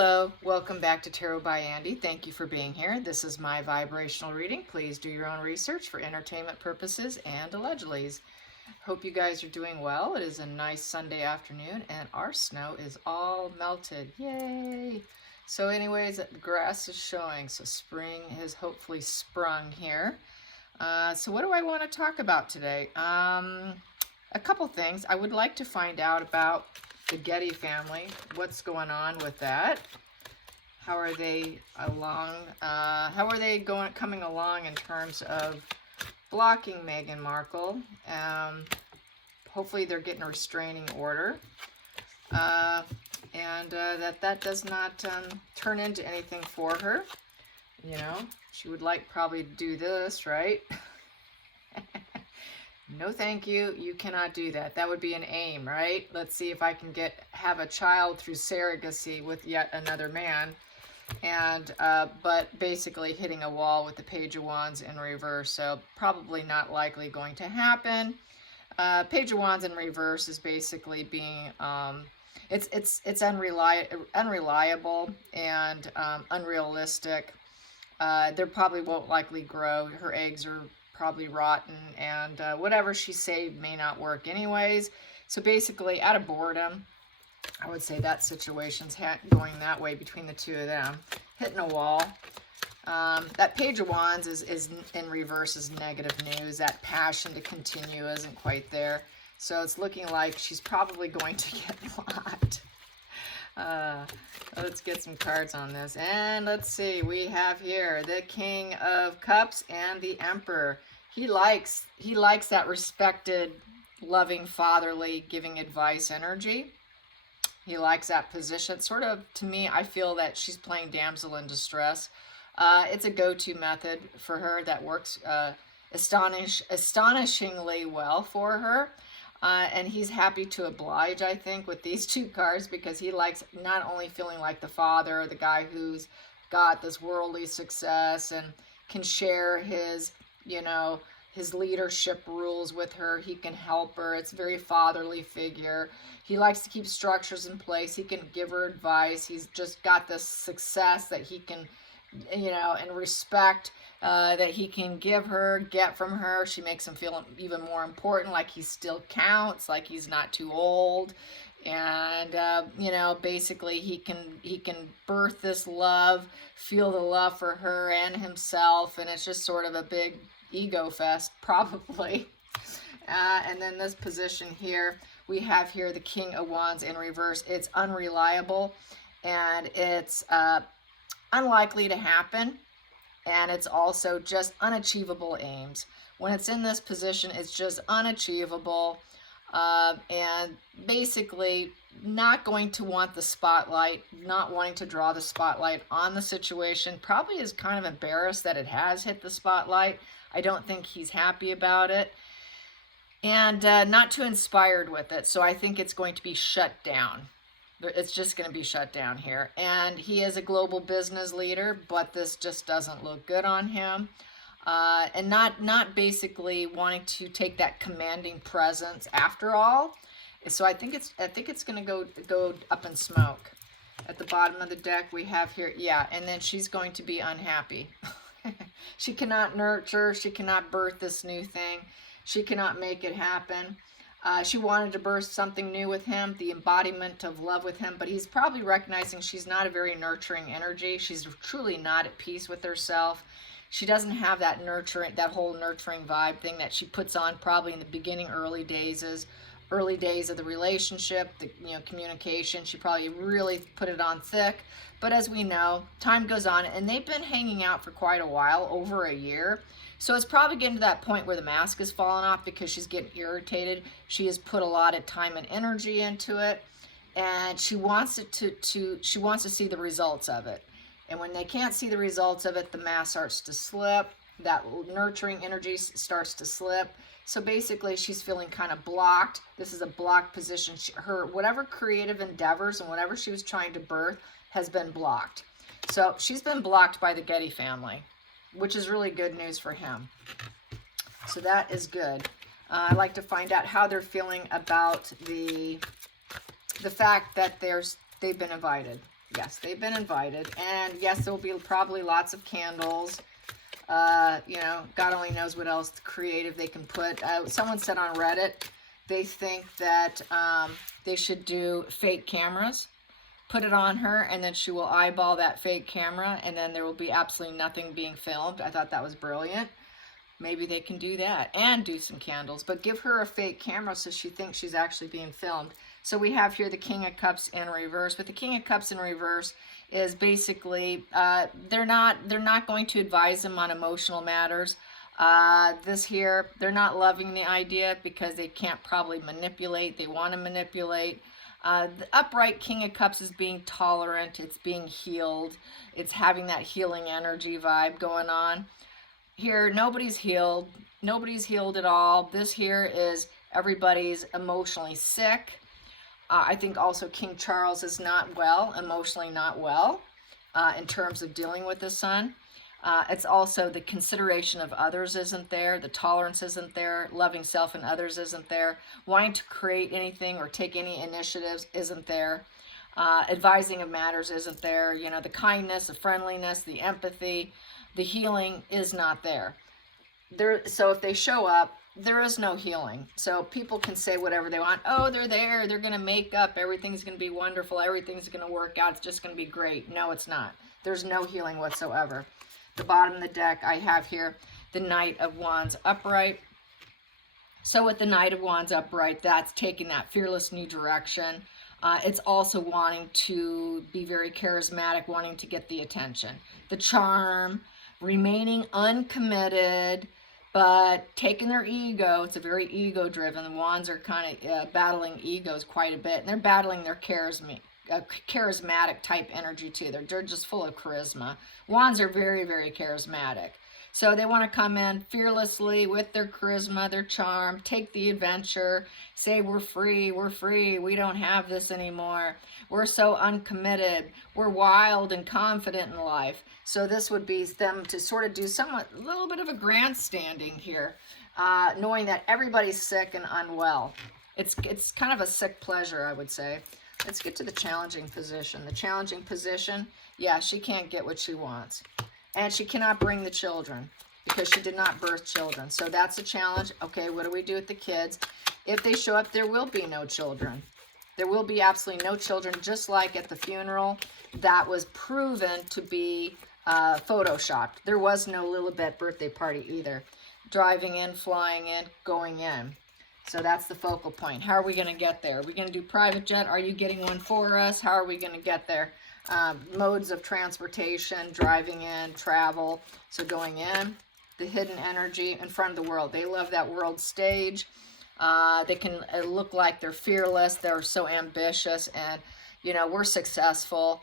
Hello, welcome back to Tarot by Andy. Thank you for being here. This is my vibrational reading. Please do your own research for entertainment purposes and allegedlys. Hope you guys are doing well. It is a nice Sunday afternoon and our snow is all melted. Yay! So anyways, the grass is showing, so spring has hopefully sprung here. So what do I want to talk about today? A couple things. I would like to find out about the Getty family. What's going on with that? How are they along? How are they coming along in terms of blocking Meghan Markle? Hopefully they're getting a restraining order. And that does not turn into anything for her. You know, she would like probably to do this, right? No, thank you. You cannot do that. That would be an aim, right? Let's see if I can have a child through surrogacy with yet another man. And, but basically hitting a wall with the Page of Wands in reverse. So probably not likely going to happen. Page of Wands in reverse is basically being, it's unreliable and unrealistic. There probably won't likely grow. Her eggs are probably rotten, and whatever she saved may not work anyways. So basically, out of boredom, I would say that situation's going that way between the two of them, hitting a wall. That Page of Wands is in reverse is negative news. That passion to continue isn't quite there. So it's looking like she's probably going to get blocked. Let's get some cards on this. And let's see, we have here the King of Cups and the Emperor. He likes that respected, loving, fatherly, giving advice energy. He likes that position. Sort of, to me, I feel that she's playing damsel in distress. It's a go-to method for her that works astonishingly well for her. And he's happy to oblige, I think, with these two cards, because he likes not only feeling like the father, the guy who's got this worldly success and can share his, you know, his leadership rules with her. He can help her. It's a very fatherly figure. He likes to keep structures in place. He can give her advice. He's just got this success that he can, you know, and respect that he can get from her. She makes him feel even more important, like he still counts, like he's not too old. And you know, basically he can birth this love, feel the love for her and himself, and it's just sort of a big ego fest, probably. And then this position here, we have here the King of Wands in reverse. It's unreliable, and it's unlikely to happen. And it's also just unachievable aims. When it's in this position, it's just unachievable, and basically not going to want the spotlight, not wanting to draw the spotlight on the situation. Probably is kind of embarrassed that it has hit the spotlight. I don't think he's happy about it. And not too inspired with it. So I think it's going to be shut down. It's just going to be shut down here. And he is a global business leader, but this just doesn't look good on him. And not basically wanting to take that commanding presence after all. So I think it's going to go up in smoke. At the bottom of the deck we have here, yeah, and then she's going to be unhappy. She cannot nurture, she cannot birth this new thing. She cannot make it happen. She wanted to birth something new with him, the embodiment of love with him, but he's probably recognizing she's not a very nurturing energy. She's truly not at peace with herself. She doesn't have that nurturing, that whole nurturing vibe thing that she puts on probably in the beginning, early days of the relationship, the communication. She probably really put it on thick. But as we know, time goes on, and they've been hanging out for quite a while, over a year. So it's probably getting to that point where the mask is falling off because she's getting irritated. She has put a lot of time and energy into it, and she wants it she wants to see the results of it. And when they can't see the results of it, the mask starts to slip. That nurturing energy starts to slip. So basically, she's feeling kind of blocked. This is a blocked position. Her whatever creative endeavors and whatever she was trying to birth has been blocked. So she's been blocked by the Getty family, which is really good news for him. So that is good. I'd like to find out how they're feeling about the fact that they've been invited. Yes, they've been invited. And yes, there will be probably lots of candles. You know, God only knows what else creative they can put. Someone said on Reddit, they think that they should do fake cameras, put it on her, and then she will eyeball that fake camera, and then there will be absolutely nothing being filmed. I thought that was brilliant. Maybe they can do that and do some candles, but give her a fake camera so she thinks she's actually being filmed. So we have here the King of Cups in reverse. But the King of Cups in reverse is basically they're not going to advise them on emotional matters. This here, they're not loving the idea because they can't probably manipulate. They want to manipulate. The upright King of Cups is being tolerant. It's being healed. It's having that healing energy vibe going on. Here, nobody's healed. Nobody's healed at all. This here is everybody's emotionally sick. I think also King Charles is not well, emotionally not well, in terms of dealing with the sun. It's also the consideration of others isn't there. The tolerance isn't there. Loving self and others isn't there. Wanting to create anything or take any initiatives isn't there. Advising of matters isn't there. You know, the kindness, the friendliness, the empathy, the healing is not there. So if they show up, there is no healing. So people can say whatever they want. Oh, they're there. They're going to make up. Everything's going to be wonderful. Everything's going to work out. It's just going to be great. No, it's not. There's no healing whatsoever. The bottom of the deck, I have here the Knight of Wands upright. So with the Knight of Wands upright, that's taking that fearless new direction. It's also wanting to be very charismatic, wanting to get the attention. The charm, remaining uncommitted, but taking their ego. It's a very ego-driven. The Wands are kind of battling egos quite a bit, and they're battling their charismatic type energy too. They're just full of charisma. Wands are very, very charismatic. So they want to come in fearlessly with their charisma, their charm, take the adventure, say we're free, we don't have this anymore. We're so uncommitted, we're wild and confident in life. So this would be them to sort of do a little bit of a grandstanding here, knowing that everybody's sick and unwell. It's kind of a sick pleasure, I would say. Let's get to the challenging position. The challenging position, yeah, she can't get what she wants. And she cannot bring the children because she did not birth children. So that's a challenge. Okay, what do we do with the kids? If they show up, there will be no children. There will be absolutely no children, just like at the funeral. That was proven to be photoshopped. There was no Lilibet birthday party either. Driving in, flying in, going in. So that's the focal point. How are we going to get there? Are we going to do private jet? Are you getting one for us? How are we going to get there? Modes of transportation, driving in, travel. So going in, the hidden energy in front of the world. They love that world stage. They can look like they're fearless. They're so ambitious, and you know, we're successful.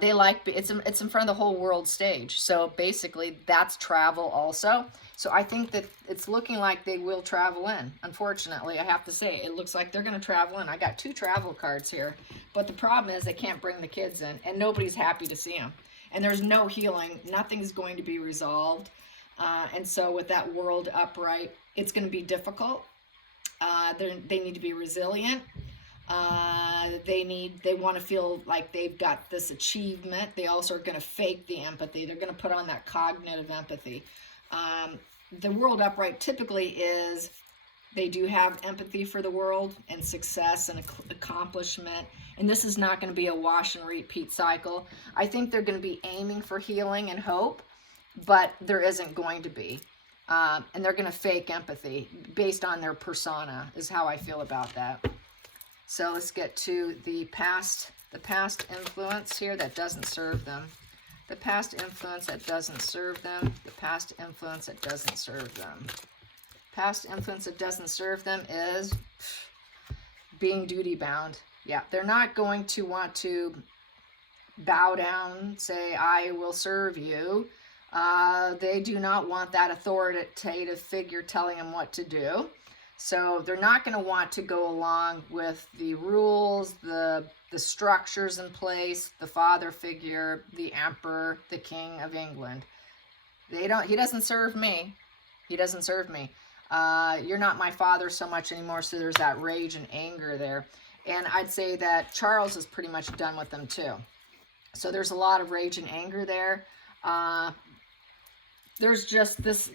They like it's in front of the whole world stage. So basically, that's travel also. So I think that it's looking like they will travel in. Unfortunately, I have to say, it looks like they're going to travel in. I got 2 travel cards here, but the problem is they can't bring the kids in, and nobody's happy to see them. And there's no healing. Nothing's going to be resolved. And so with that world upright, it's going to be difficult. They need to be resilient. They want to feel like they've got this achievement. They also are going to fake the empathy. They're going to put on that cognitive empathy. The world upright typically is, they do have empathy for the world and success and accomplishment. And this is not going to be a wash and repeat cycle. I think they're going to be aiming for healing and hope, but there isn't going to be. And they're going to fake empathy based on their persona, is how I feel about that. So let's get to the past influence here that doesn't serve them. The past influence that doesn't serve them. The past influence that doesn't serve them. Past influence that doesn't serve them is being duty bound. Yeah, they're not going to want to bow down, say, I will serve you. They do not want that authoritative figure telling them what to do. So they're not going to want to go along with the rules, the structures in place, the father figure, the emperor, the king of England. He doesn't serve me. He doesn't serve me. You're not my father so much anymore. So there's that rage and anger there. And I'd say that Charles is pretty much done with them too. So there's a lot of rage and anger there. There's just this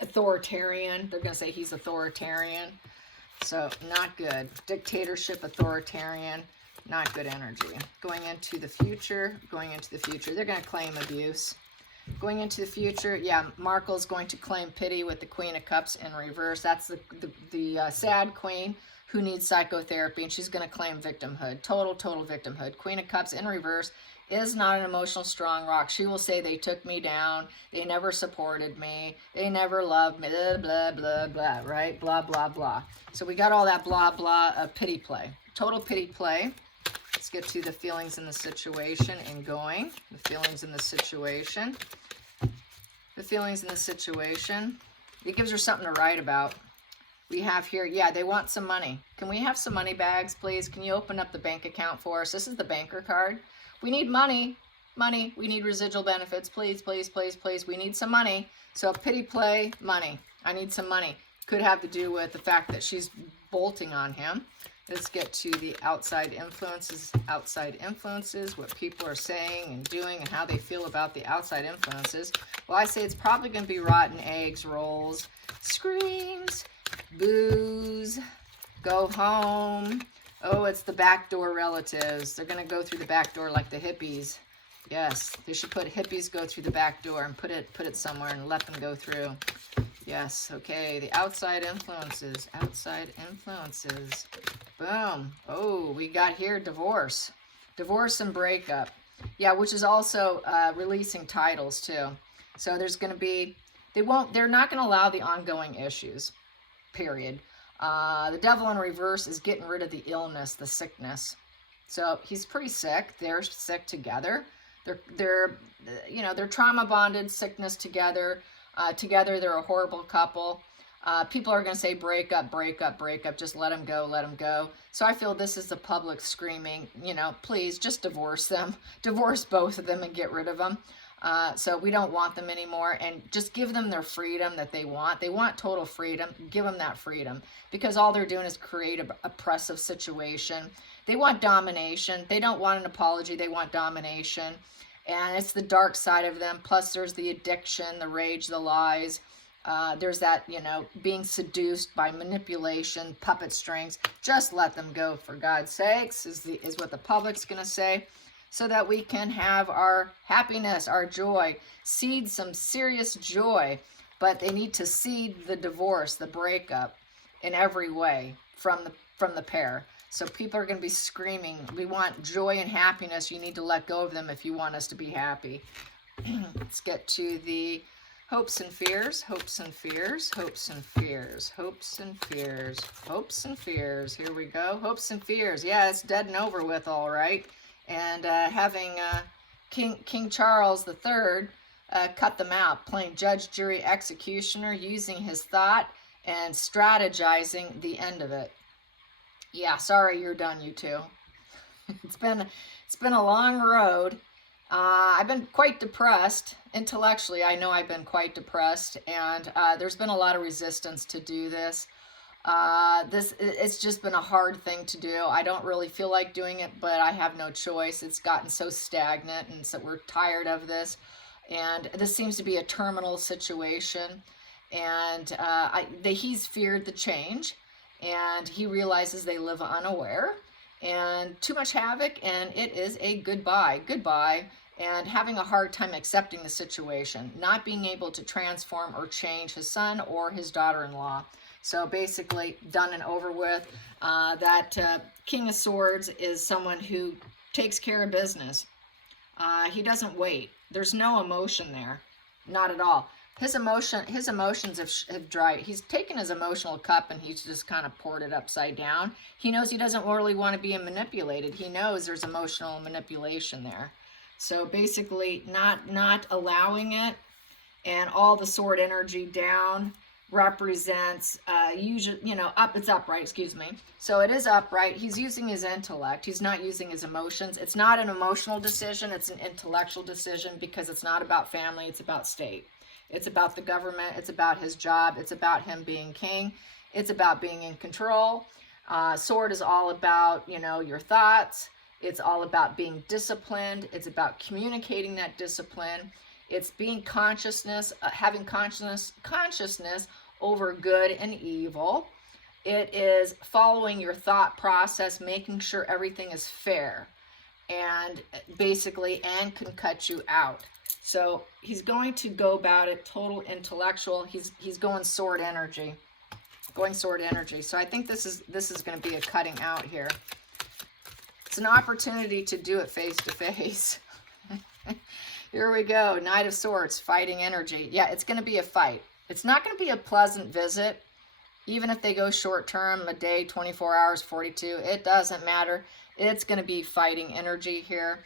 authoritarian. They're going to say he's authoritarian. So not good. Dictatorship, authoritarian, not good energy. Going into the future, they're going to claim abuse. Going into the future, yeah, Markle's going to claim pity with the Queen of Cups in reverse. That's the sad queen who needs psychotherapy, and she's going to claim victimhood. Total victimhood. Queen of Cups in reverse is not an emotional strong rock. She will say they took me down, they never supported me, they never loved me, blah, blah, blah, blah, right? Blah, blah, blah. So we got all that blah, blah, pity play. Total pity play. Let's get to the feelings in the situation and going. The feelings in the situation. The feelings in the situation. It gives her something to write about. We have here, yeah, they want some money. Can we have some money bags, please? Can you open up the bank account for us? This is the banker card. We need money. Money. We need residual benefits. Please, please, please, please. We need some money. So pity play, money. I need some money. Could have to do with the fact that she's bolting on him. Let's get to the outside influences. Outside influences, what people are saying and doing and how they feel about the outside influences. Well, I say it's probably going to be rotten eggs, rolls, screams, booze, go home. Oh, it's the backdoor relatives. They're going to go through the back door like the hippies. Yes, they should put hippies go through the back door and put it somewhere and let them go through. Yes, okay, the outside influences. Outside influences. Boom. Oh, we got here divorce. Divorce and breakup. Yeah, which is also releasing titles too. So there's going to be, they're not going to allow the ongoing issues, period. The devil in reverse is getting rid of the illness, the sickness. So he's pretty sick. They're sick together. They're trauma bonded, sickness together. Together, they're a horrible couple. People are going to say break up, break up, break up. Just let them go, let them go. So I feel this is the public screaming, please just divorce them. Divorce both of them and get rid of them. So we don't want them anymore, and just give them their freedom that they want. They want total freedom. Give them that freedom, because all they're doing is create an oppressive situation. They want domination. They don't want an apology. They want domination, and it's the dark side of them. Plus there's the addiction, the rage, the lies. There's that, being seduced by manipulation, puppet strings. Just let them go, for God's sakes, is what the public's going to say. So that we can have our happiness, our joy, seed some serious joy. But they need to seed the divorce, the breakup, in every way from the pair. So people are going to be screaming, we want joy and happiness. You need to let go of them if you want us to be happy. Let's get to the hopes and fears, hopes and fears, hopes and fears, hopes and fears, hopes and fears. Here we go. Hopes and fears. Yeah, it's dead and over with, all right. And having King Charles III cut them out, playing judge, jury, executioner, using his thought and strategizing the end of it. Yeah, sorry, you're done, you two. It's been a long road. I've been quite depressed intellectually. I know I've been quite depressed, and there's been a lot of resistance to do this. It's just been a hard thing to do. I don't really feel like doing it, but I have no choice. It's gotten so stagnant, and so we're tired of this. And this seems to be a terminal situation. And he's feared the change, and he realizes they live unaware, and too much havoc, and it is a goodbye, and having a hard time accepting the situation, not being able to transform or change his son or his daughter-in-law. So basically, done and over with. That King of Swords is someone who takes care of business. He doesn't wait. There's no emotion there, not at all. His emotions have dried. He's taken his emotional cup and he's just kind of poured it upside down. He knows he doesn't really want to be manipulated. He knows there's emotional manipulation there. So basically, not allowing it, and all the sword energy down represents usually, it's upright, excuse me. So it is upright. He's using his intellect. He's not using his emotions. It's not an emotional decision. It's an intellectual decision, because it's not about family. It's about state. It's about the government. It's about his job. It's about him being king. It's about being in control. Sword is all about, your thoughts. It's all about being disciplined. It's about communicating that discipline. It's being having consciousness over good and evil. It is following your thought process, making sure everything is fair, and basically, and can cut you out. So he's going to go about it total intellectual. He's going sword energy. So I think this is going to be a cutting out here. It's an opportunity to do it face to face. Here we go. Knight of Swords, fighting energy. Yeah, it's going to be a fight. It's not going to be a pleasant visit. Even if they go short term, a day, 24 hours, 42, it doesn't matter. It's going to be fighting energy here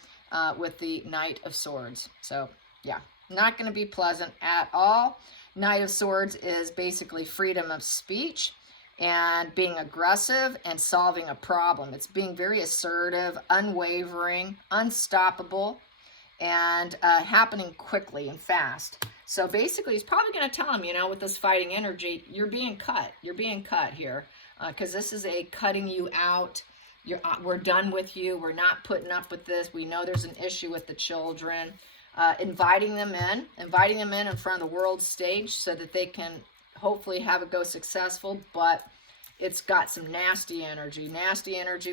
with the Knight of Swords. So, yeah, not going to be pleasant at all. Knight of Swords is basically freedom of speech and being aggressive and solving a problem. It's being very assertive, unwavering, unstoppable, and happening quickly and fast. So basically, he's probably going to tell him, you know, with this fighting energy, you're being cut. You're being cut here because this is a cutting you out. We're done with you. We're not putting up with this. We know there's an issue with the children. Inviting them in front of the world stage so that they can hopefully have it go successful, but it's got some nasty energy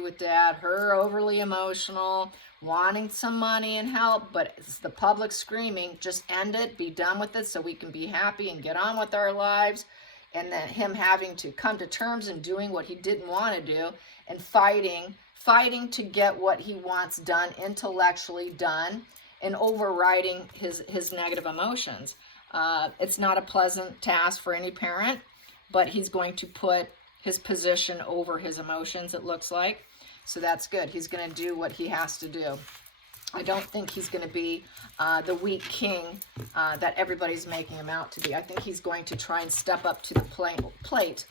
with Dad, her overly emotional, wanting some money and help, but it's the public screaming, just end it, be done with it so we can be happy and get on with our lives, and then him having to come to terms and doing what he didn't want to do, and fighting to get what he wants done, intellectually done, and overriding his negative emotions. It's not a pleasant task for any parent, but he's going to put his position over his emotions, it looks like. So that's good. He's going to do what he has to do. I don't think he's going to be the weak king that everybody's making him out to be. I think he's going to try and step up to the plate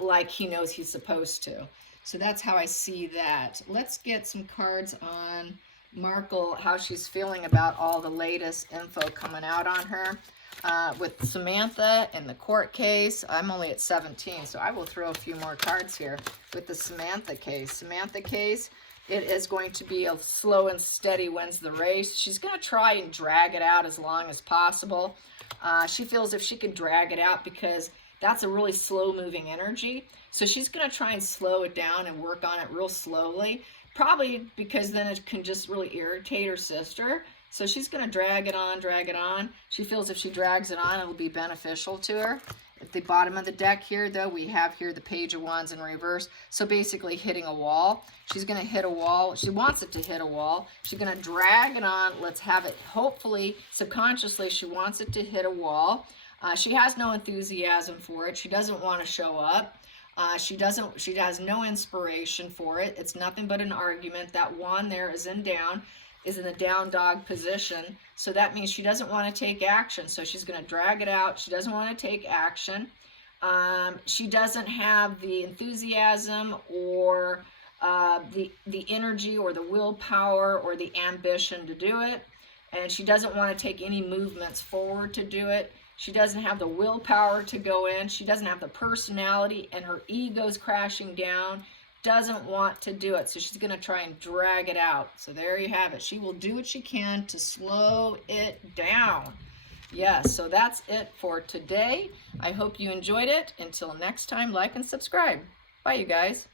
like he knows he's supposed to. So that's how I see that. Let's get some cards on Markle, how she's feeling about all the latest info coming out on her. With Samantha and the court case, I'm only at 17, so I will throw a few more cards here. With the Samantha case, it is going to be a slow and steady wins the race. She's going to try and drag it out as long as possible. She feels if she could drag it out because that's a really slow-moving energy. So she's going to try and slow it down and work on it real slowly, probably because then it can just really irritate her sister. So she's going to drag it on. She feels if she drags it on, it'll be beneficial to her. At the bottom of the deck here, though, we have here the Page of Wands in reverse. So basically hitting a wall. She's going to hit a wall. She wants it to hit a wall. She's going to drag it on. Let's have it, hopefully, subconsciously, she wants it to hit a wall. She has no enthusiasm for it. She doesn't want to show up. She has no inspiration for it. It's nothing but an argument. That wand there is in the down dog position. So that means she doesn't want to take action. So she's going to drag it out. She doesn't want to take action. She doesn't have the enthusiasm or the energy or the willpower or the ambition to do it. And she doesn't want to take any movements forward to do it. She doesn't have the willpower to go in. She doesn't have the personality, and her ego's crashing down. Doesn't want to do it, so she's going to try and drag it out. So there you have it. She will do what she can to slow it down. Yes, so that's it for today. I hope you enjoyed it. Until next time, like and subscribe. Bye, you guys.